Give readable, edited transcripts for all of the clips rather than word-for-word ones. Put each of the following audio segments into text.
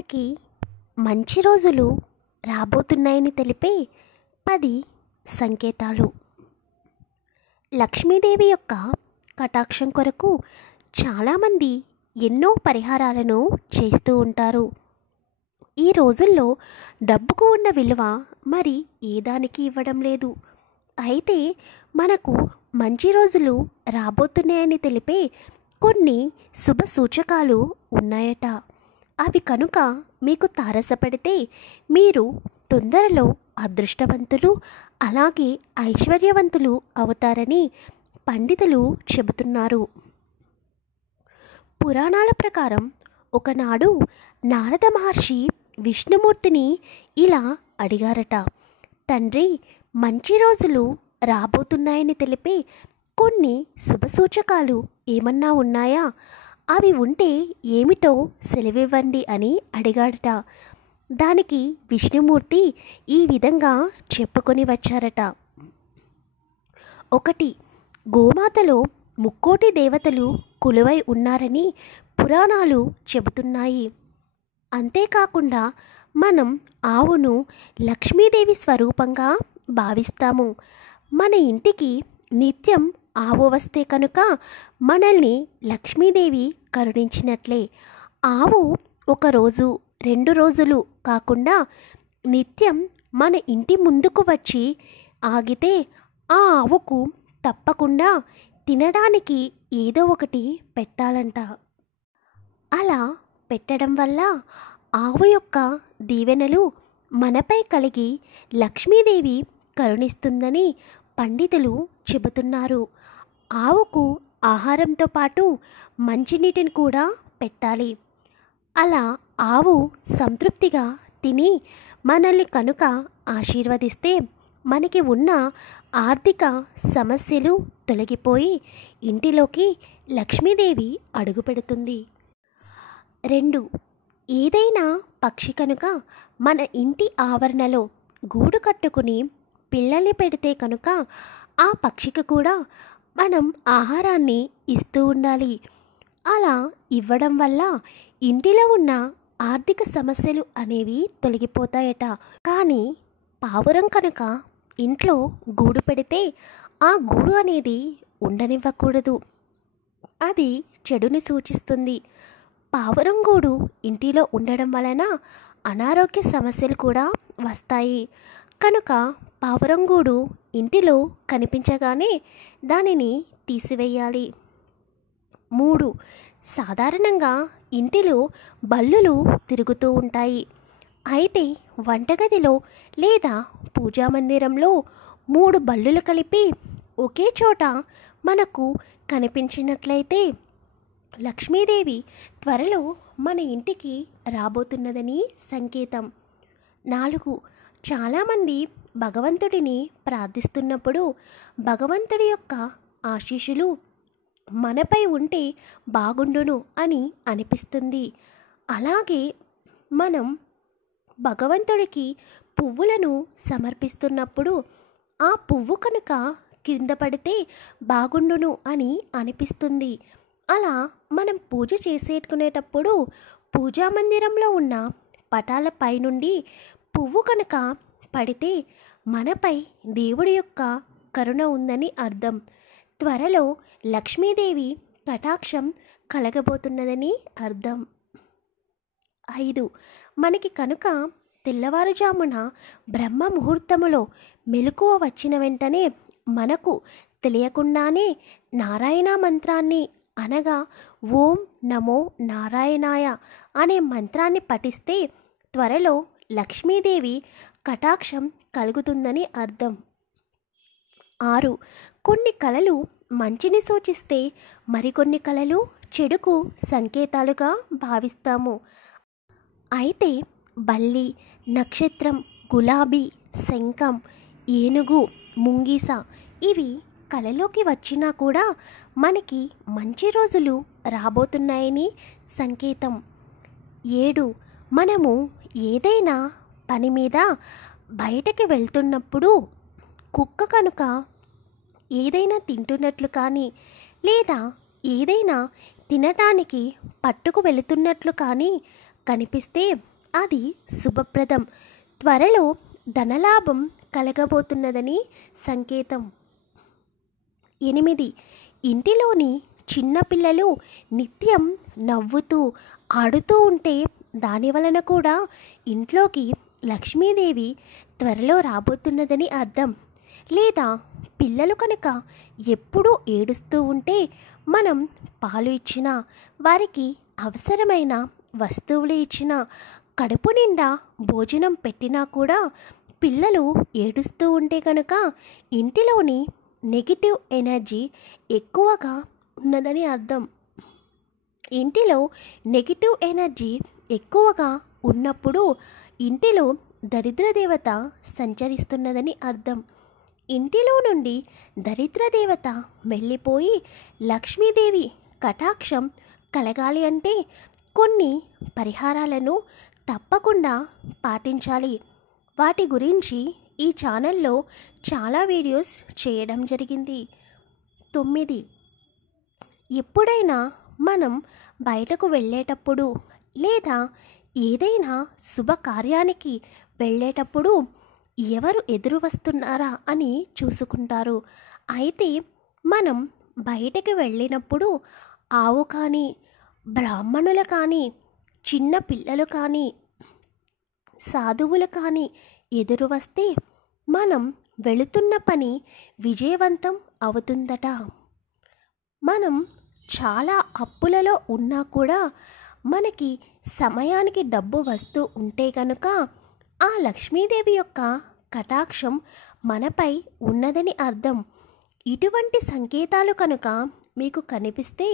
మనకి మంచి రోజులు రాబోతున్నాయని తెలిపే 10 సంకేతాలు. లక్ష్మీదేవి యొక్క కటాక్షం కొరకు చాలామంది ఎన్నో పరిహారాలను చేస్తూ ఉంటారు. ఈ రోజుల్లో డబ్బుకు ఉన్న విలువ మరి ఏ దానికి ఇవ్వడం లేదు. అయితే మనకు మంచి రోజులు రాబోతున్నాయని తెలిపే కొన్ని శుభ సూచకాలు ఉన్నాయట. అవి కనుక మీకు తారసపడితే మీరు తొందరలో అదృష్టవంతులు అలాగే ఐశ్వర్యవంతులు అవుతారని పండితులు చెబుతున్నారు. పురాణాల ప్రకారం ఒకనాడు నారద మహర్షి విష్ణుమూర్తిని ఇలా అడిగారట. తండ్రి, మంచి రోజులు రాబోతున్నాయని తెలిపే కొన్ని శుభసూచకాలు ఏమన్నా ఉన్నాయా? అవి ఉంటే ఏమిటో సెలవివ్వండి అని అడిగాడట. దానికి విష్ణుమూర్తి ఈ విధంగా చెప్పుకొని వచ్చారట. 1. గోమాతలో ముక్కోటి దేవతలు కొలువై ఉన్నారని పురాణాలు చెబుతున్నాయి. అంతేకాకుండా మనం ఆవును లక్ష్మీదేవి స్వరూపంగా భావిస్తాము. మన ఇంటికి నిత్యం ఆవు వస్తే కనుక మనల్ని లక్ష్మీదేవి కరుణించినట్లే. ఆవు ఒకరోజు 2 రోజులు కాకుండా నిత్యం మన ఇంటి ముందుకు వచ్చి ఆగితే ఆ ఆవుకు తప్పకుండా తినడానికి ఏదో ఒకటి పెట్టాలంట. అలా పెట్టడం వల్ల ఆవు యొక్క దీవెనలు మనపై కలిగి లక్ష్మీదేవి కరుణిస్తుందని పండితులు చెబుతున్నారు. ఆవుకు ఆహారంతో పాటు మంచినీటిని కూడా పెట్టాలి. అలా ఆవు సంతృప్తిగా తిని మనల్ని కనుక ఆశీర్వదిస్తే మనకి ఉన్న ఆర్థిక సమస్యలు తొలగిపోయి ఇంటిలోకి లక్ష్మీదేవి అడుగుపెడుతుంది. 2. ఏదైనా పక్షి కనుక మన ఇంటి ఆవరణలో గూడు కట్టుకుని పిల్లల్ని పెడితే కనుక ఆ పక్షికి కూడా మనం ఆహారాన్ని ఇస్తూ ఉండాలి. అలా ఇవ్వడం వల్ల ఇంటిలో ఉన్న ఆర్థిక సమస్యలు అనేవి తొలగిపోతాయట. కానీ పావురం కనుక ఇంట్లో గూడు పెడితే ఆ గూడు అనేది ఉండనివ్వకూడదు. అది చెడుని సూచిస్తుంది. పావురం గూడు ఇంటిలో ఉండడం వలన అనారోగ్య సమస్యలు కూడా వస్తాయి. కనుక పావురం గూడు ఇంటిలో కనిపించగానే దానిని తీసివేయాలి. 3. సాధారణంగా ఇంటిలో బల్లులు తిరుగుతూ ఉంటాయి. అయితే వంటగదిలో లేదా పూజా మందిరంలో 3 బల్లులు కలిపి ఒకే చోట మనకు కనిపించినట్లయితే లక్ష్మీదేవి త్వరలో మన ఇంటికి రాబోతున్నదని సంకేతం. 4. చాలామంది భగవంతుడిని ప్రార్థిస్తున్నప్పుడు భగవంతుడి యొక్క ఆశీస్సులు మనపై ఉంటే బాగుండును అని అనిపిస్తుంది. అలాగే మనం భగవంతుడికి పువ్వులను సమర్పిస్తున్నప్పుడు ఆ పువ్వు కనుక కింద పడితే బాగుండును అని అనిపిస్తుంది. అలా మనం పూజ చేసేటుకునేటప్పుడు పూజా మందిరంలో ఉన్న పటాలపై నుండి పువ్వు కనుక పడితే మనపై దేవుడి యొక్క కరుణ ఉందని అర్థం. త్వరలో లక్ష్మీదేవి కటాక్షం కలగబోతున్నదని అర్థం. 5. మనకి కనుక తెల్లవారుజామున బ్రహ్మ ముహూర్తములో మెలకువ వచ్చిన వెంటనే మనకు తెలియకుండానే నారాయణ మంత్రాన్ని అనగా ఓం నమో నారాయణాయ అనే మంత్రాన్ని పఠిస్తే త్వరలో లక్ష్మీదేవి కటాక్షం కలుగుతుందని అర్థం. 6. కొన్ని కళలు మంచిని సూచిస్తే మరికొన్ని కళలు చెడుకు సంకేతాలుగా భావిస్తాము. అయితే బల్లి, నక్షత్రం, గులాబీ, శంఖం, ఏనుగు, ముంగీస ఇవి కళలోకి వచ్చినా కూడా మనకి మంచి రోజులు రాబోతున్నాయని సంకేతం. 7. మనము ఏదైనా పని మీద బయటకి వెళ్తున్నప్పుడు కుక్క కనుక ఏదైనా తింటున్నట్లు కానీ లేదా ఏదైనా తినటానికి పట్టుకు వెళుతున్నట్లు కానీ కనిపిస్తే అది శుభప్రదం, త్వరలో ధనలాభం కలగబోతున్నదని సంకేతం. 8. ఇంటిలోని చిన్నపిల్లలు నిత్యం నవ్వుతూ ఆడుతూ ఉంటే దాని వలన కూడా ఇంట్లోకి లక్ష్మీదేవి త్వరలో రాబోతున్నదని అర్థం. లేదా పిల్లలు కనుక ఎప్పుడూ ఏడుస్తూ ఉంటే మనం పాలు ఇచ్చినా, వారికి అవసరమైన వస్తువులు ఇచ్చినా, కడుపు నిండా భోజనం పెట్టినా కూడా పిల్లలు ఏడుస్తూ ఉంటే కనుక ఇంటిలోని నెగిటివ్ ఎనర్జీ ఎక్కువగా ఉన్నదని అర్థం. ఇంటిలో నెగిటివ్ ఎనర్జీ ఎక్కువగా ఉన్నప్పుడు ఇంటిలో దరిద్ర దేవత సంచరిస్తున్నదని అర్థం. ఇంటిలో నుండి దరిద్ర దేవత వెళ్ళిపోయి లక్ష్మీదేవి కటాక్షం కలగాలి అంటే కొన్ని పరిహారాలను తప్పకుండా పాటించాలి. వాటి గురించి ఈ ఛానల్లో చాలా వీడియోస్ చేయడం జరిగింది. 9. ఎప్పుడైనా మనం బయటకు వెళ్ళేటప్పుడు లేదా ఏదైనా శుభకార్యానికి వెళ్ళేటప్పుడు ఎవరు ఎదురు వస్తున్నారా అని చూసుకుంటారు. అయితే మనం బయటకు వెళ్ళినప్పుడు ఆవు కానీ, బ్రాహ్మణులు కానీ, చిన్న పిల్లలు కానీ, సాధువులు కానీ ఎదురు వస్తే మనం వెళుతున్న పని విజయవంతం అవుతుందట. మనం చాలా అప్పులలో ఉన్నా కూడా మనకి సమయానికి డబ్బు వస్తూ ఉంటే కనుక ఆ లక్ష్మీదేవి యొక్క కటాక్షం మనపై ఉన్నదని అర్థం. ఇటువంటి సంకేతాలు కనుక మీకు కనిపిస్తే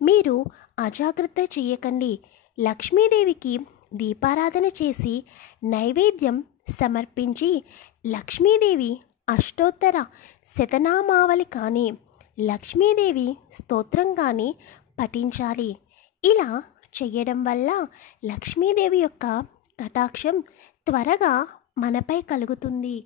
మీరు అజాగ్రత్త చేయకండి. లక్ష్మీదేవికి దీపారాధన చేసి నైవేద్యం సమర్పించి లక్ష్మీదేవి అష్టోత్తర శతనామావళి కానీ, లక్ష్మీదేవి స్తోత్రం కానీ పఠించాలి. ఇలా చేయడం వల్ల లక్ష్మీదేవి యొక్క కటాక్షం త్వరగా మనపై కలుగుతుంది.